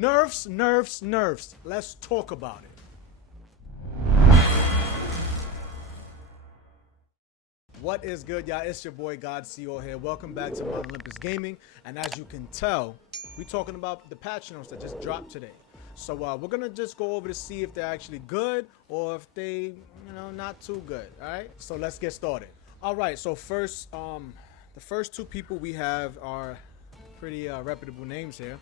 Nerfs, nerfs, nerfs. Let's talk about it. What is good, y'all? It's your boy God CO here. Welcome back to Modern Olympus Gaming. And as you can tell, we're talking about the patch notes that just dropped today. So we're gonna just go over to see if they're actually good or if they, not too good. All right. So let's get started. All right. So first, the first two people we have are pretty reputable names here.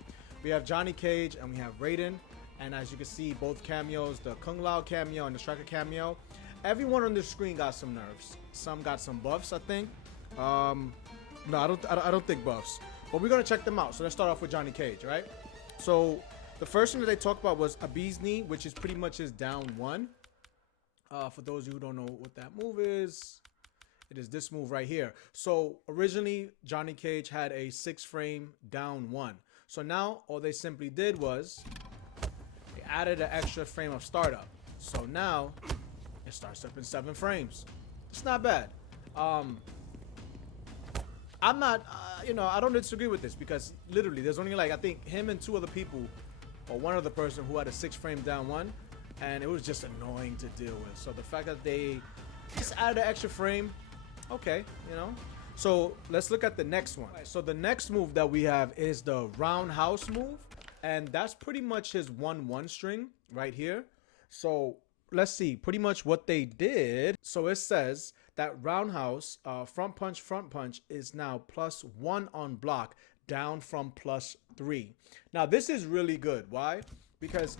We have Johnny Cage and we have Raiden. And as you can see, both cameos, the Kung Lao cameo and the Striker cameo. Everyone on the screen got some nerfs. Some got some buffs, I think. No, I don't think buffs. But we're gonna check them out. So let's start off with Johnny Cage, right? So the first thing that they talked about was a bee's knee, which is pretty much his down one. For those of you who don't know what that move is, it is this move right here. So originally, Johnny Cage had a 6-frame down one. So now all they simply did was they added an extra frame of startup. So now it starts up in 7 frames. It's not bad. I'm not, I don't disagree with this because literally there's only like, I think him and 2 other people or one other person who had a 6-frame down one, and it was just annoying to deal with. So the fact that they just added an extra frame, okay, So let's look at the next one. So the next move that we have is the roundhouse move, and that's pretty much his 1-1 string right here. So let's see pretty much what they did. So it says that roundhouse front punch is now +1 on block, down from +3. Now this is really good. Why? Because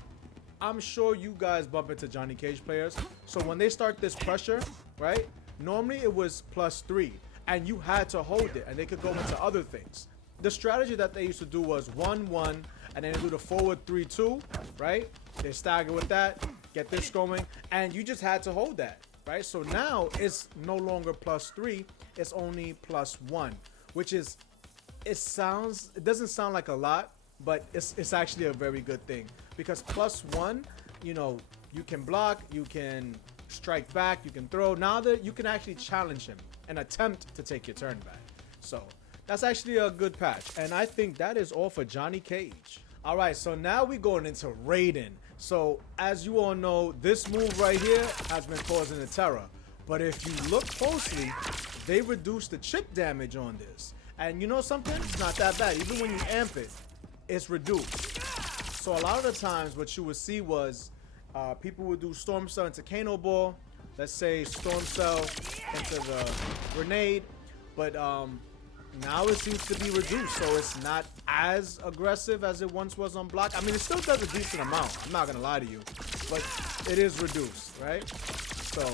I'm sure you guys bump into Johnny Cage players. So when they start this pressure, right? Normally it was +3 and you had to hold it and they could go into other things. The strategy that they used to do was 1-1 and then do the forward 3-2, right? They stagger with that, get this going, and you just had to hold that, right? So now it's no longer +3, it's only +1, which is, it doesn't sound like a lot, but it's actually a very good thing because +1, you can block, you can strike back, you can throw. Now that you can actually challenge him and attempt to take your turn back. So that's actually a good patch. And I think that is all for Johnny Cage. All right, so now we're going into Raiden. So as you all know, this move right here has been causing a terror. But if you look closely, they reduced the chip damage on this. And you know something? It's not that bad. Even when you amp it, it's reduced. So a lot of the times what you would see was people would do Storm Cell into Kano Ball. Let's say Storm Cell into the grenade. But now it seems to be reduced. So it's not as aggressive as it once was on block. I mean, it still does a decent amount. I'm not going to lie to you. But it is reduced, right? So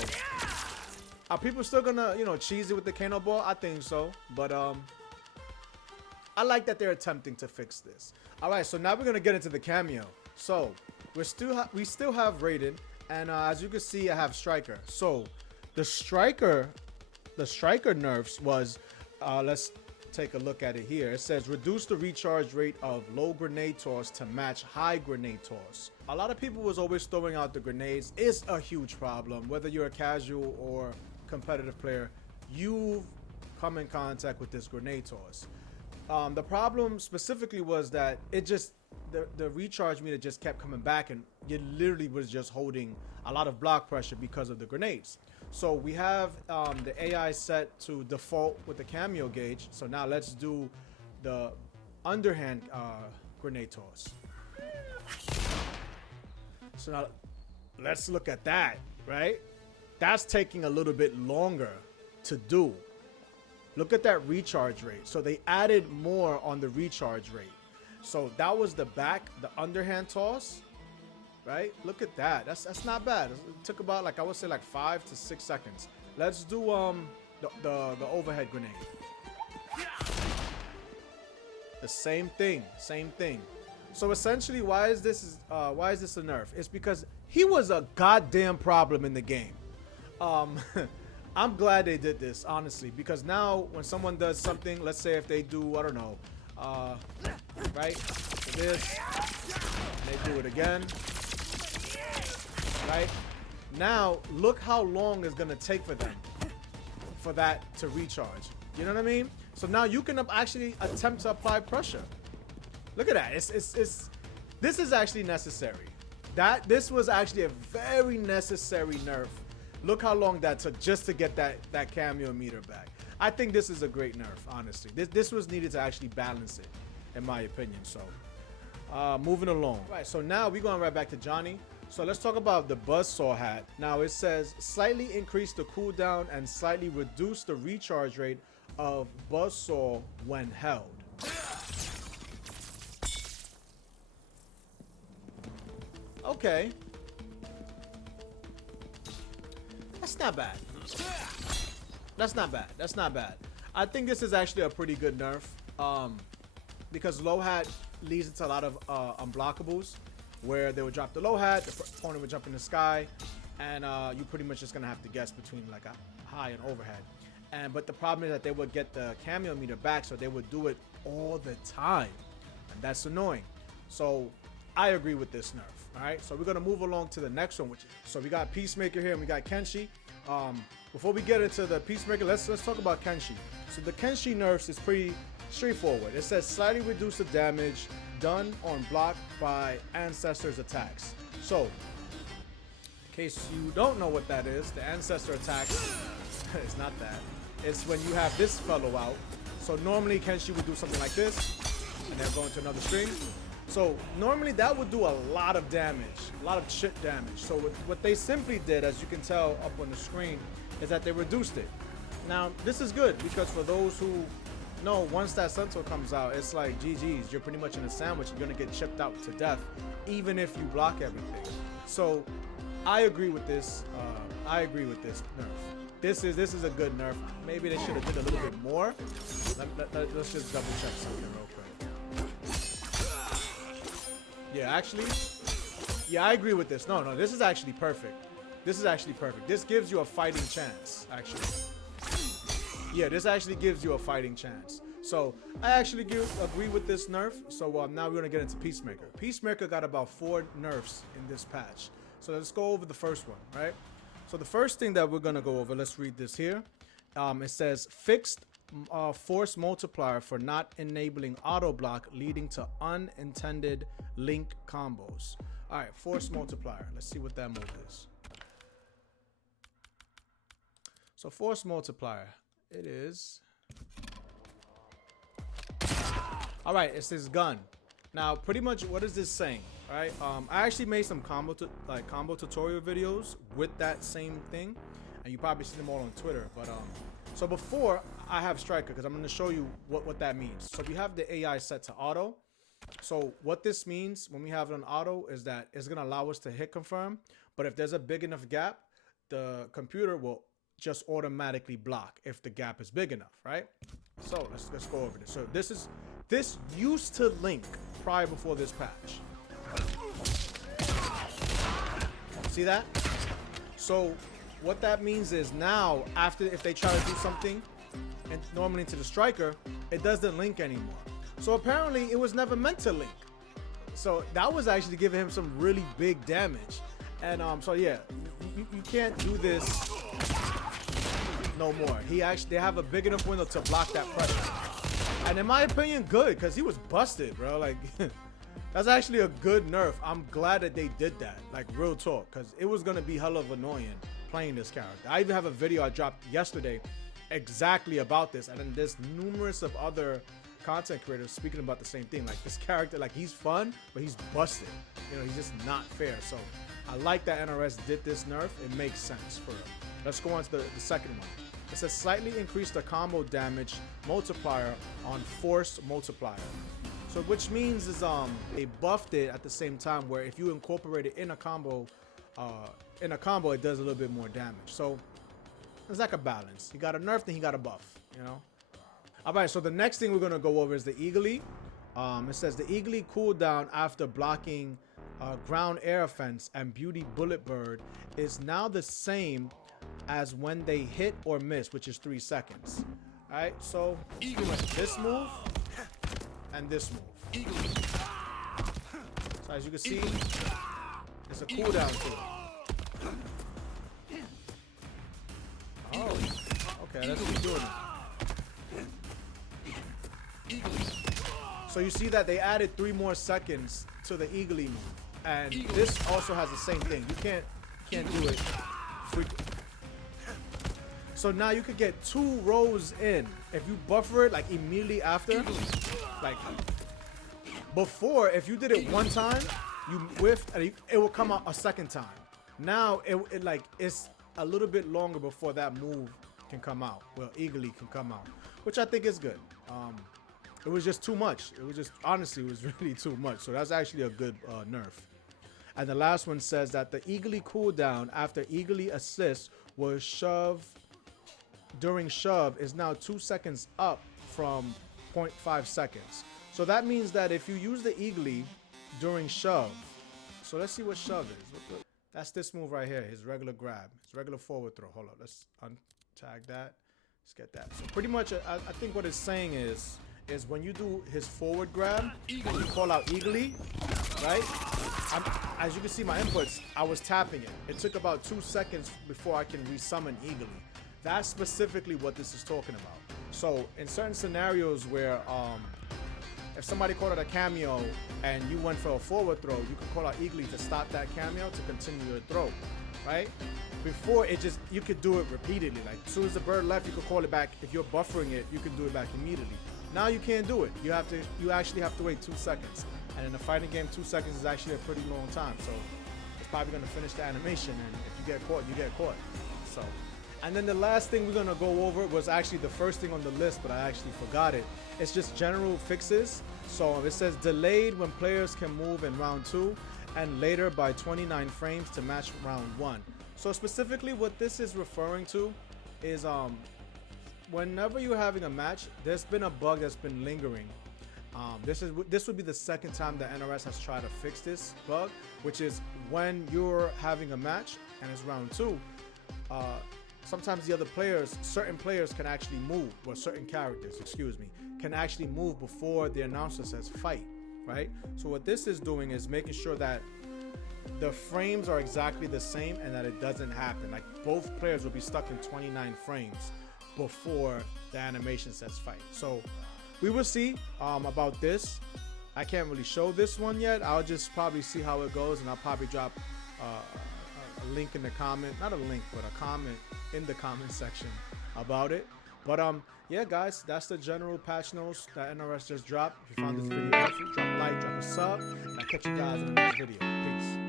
are people still going to, cheese it with the Kano Ball? I think so. But I like that they're attempting to fix this. All right, so now we're going to get into the cameo. So we still have Raiden, and as you can see, I have Stryker. So the Stryker nerfs was, let's take a look at it here. It says reduce the recharge rate of low grenade toss to match high grenade toss. A lot of people was always throwing out the grenades. It's a huge problem. Whether you're a casual or competitive player, you've come in contact with this grenade toss. The problem specifically was that it just the recharge meter just kept coming back, and you literally was just holding a lot of block pressure because of the grenades. So we have the AI set to default with the cameo gauge. So now let's do the underhand grenade toss. So now let's look at that, right? That's taking a little bit longer to do. Look at that recharge rate. So they added more on the recharge rate. So that was the underhand toss, right? Look at that. That's not bad. It took about, like, I would say like 5 to 6 seconds. Let's do the overhead grenade. The same thing. So essentially, why is this a nerf? It's because he was a goddamn problem in the game. I'm glad they did this, honestly, because now when someone does something, let's say if they do, I don't know, right, so this, and they do it again, right? Now, look how long it's gonna take for them, for that to recharge. You know what I mean? So now you can actually attempt to apply pressure. Look at that. This is actually necessary. This was actually a very necessary nerf. Look how long that took just to get that KAMEO meter back. I think this is a great nerf, honestly. This was needed to actually balance it, in my opinion. So, moving along. Right, so now we're going right back to Johnny. So let's talk about the buzzsaw hat. Now it says slightly increase the cooldown and slightly reduce the recharge rate of buzzsaw when held. Okay. That's not bad. That's not bad. That's not bad. I think this is actually a pretty good nerf. Because low hat leads into a lot of unblockables where they would drop the low hat, the opponent would jump in the sky, and you pretty much just gonna have to guess between like a high and overhead. But the problem is that they would get the KAMEO meter back, so they would do it all the time, and that's annoying. So I agree with this nerf. All right, so we're gonna move along to the next one, so we got Peacemaker here and we got KENSHI. Before we get into the Peacemaker, let's talk about KENSHI. So the KENSHI nerfs is pretty straightforward. It says slightly reduce the damage done on block by ancestors attacks. So in case you don't know what that is, the ancestor attacks it's not that. It's when you have this fellow out. So normally KENSHI would do something like this and then go into another string. So normally that would do a lot of damage, a lot of shit damage. So what they simply did, as you can tell up on the screen, is that they reduced it. Now this is good because for those who know, once that Sentinel comes out, it's like GG's. You're pretty much in a sandwich. You're gonna get chipped out to death, even if you block everything. So I agree with this. I agree with this nerf. This is a good nerf. Maybe they should have did a little bit more. Let's just double check something real quick. Yeah, actually, yeah, I agree with this. No, this is actually perfect. This is actually perfect. This gives you a fighting chance, actually. Yeah, this actually gives you a fighting chance. So I actually agree with this nerf. So now we're gonna get into Peacemaker. Peacemaker got about 4 nerfs in this patch. So let's go over the first one, right? So the first thing that we're gonna go over, let's read this here. It says fixed force multiplier for not enabling auto block, leading to unintended link combos. All right, force multiplier. Let's see what that move is. So force multiplier, it is. All right, it's this gun. Now, pretty much, what is this saying? All right, I actually made some combo tutorial videos with that same thing, and you probably see them all on Twitter. But so before I have STRYKER, because I'm going to show you what that means. So we have the AI set to auto. So what this means when we have it on auto is that it's going to allow us to hit confirm. But if there's a big enough gap, the computer will just automatically block if the gap is big enough, right? So let's go over this. So this used to link prior before this patch. See that? So what that means is now if they try to do something and normally into the STRYKER, it doesn't link anymore. So apparently it was never meant to link. So that was actually giving him some really big damage. And so yeah, you can't do this no more. They have a big enough window to block that pressure. And in my opinion, good, because he was busted, bro. Like that's actually a good nerf. I'm glad that they did that, like real talk, because it was gonna be hell of annoying playing this character. I even have a video I dropped yesterday exactly about this, and then there's numerous of other content creators speaking about the same thing. Like this character, like he's fun, but he's busted. You know, he's just not fair. So I like that NRS did this nerf. It makes sense for it. Let's go on to the second one. It says slightly increase the combo damage multiplier on force multiplier. So which means is they buffed it at the same time, where if you incorporate it in a combo, it does a little bit more damage. So it's like a balance. He got a nerf, then he got a buff, you know? All right, so the next thing we're gonna go over is the Eagly. It says the Eagly cooldown after blocking ground air offense and beauty bullet bird is now the same as when they hit or miss, which is 3 seconds. All right, so this move and this move. So as you can see, it's a cooldown to it. Oh, okay, that's what he's doing. So you see that they added 3 more seconds to the eagly move, and this also has the same thing. You can't do it frequently. So now you could get 2 rows in if you buffer it like immediately after. Like before, if you did it one time, you whiffed and it will come out a second time. Now it's a little bit longer before that move can come out. Well, eagerly can come out, which I think is good. It was just too much. It was just, honestly, it was really too much. So that's actually a good nerf. And the last one says that the eagerly cooldown after eagerly assist was during shove is now 2 seconds up from 0.5 seconds. So that means that if you use the eagerly during shove, so let's see what shove is. That's this move right here, his regular grab, his regular forward throw. Hold up, let's untag that. Let's get that. So pretty much, I think what it's saying is when you do his forward grab, you call out eagerly, right? As you can see my inputs, I was tapping it. It took about 2 seconds before I can resummon eagerly. That's specifically what this is talking about. So in certain scenarios where if somebody called out a KAMEO and you went for a forward throw, you could call out eagerly to stop that KAMEO to continue your throw, right? Before you could do it repeatedly. Like as soon as the bird left, you could call it back. If you're buffering it, you can do it back immediately. Now you can't do it. You actually have to wait 2 seconds. And in a fighting game, 2 seconds is actually a pretty long time. So it's probably gonna finish the animation, and if you get caught, you get caught. So. And then the last thing we're gonna go over was actually the first thing on the list, but I actually forgot it. It's just general fixes. So it says delayed when players can move in round 2 and later by 29 frames to match round 1. So specifically what this is referring to is whenever you're having a match, there's been a bug that's been lingering. This would be the second time the NRS has tried to fix this bug, which is when you're having a match and it's round 2, sometimes the other players, certain players can actually move, or certain characters, excuse me, can actually move before the announcer says fight, right? So what this is doing is making sure that the frames are exactly the same and that it doesn't happen. Like both players will be stuck in 29 frames before the animation says fight. So we will see about this. I can't really show this one yet. I'll just probably see how it goes, and I'll probably drop a link in the comment, not a link, but a comment in the comment section about it. But yeah guys, that's the general patch notes that NRS just dropped. If you found this video helpful, drop a like, drop a sub, and I'll catch you guys in the next video. Peace.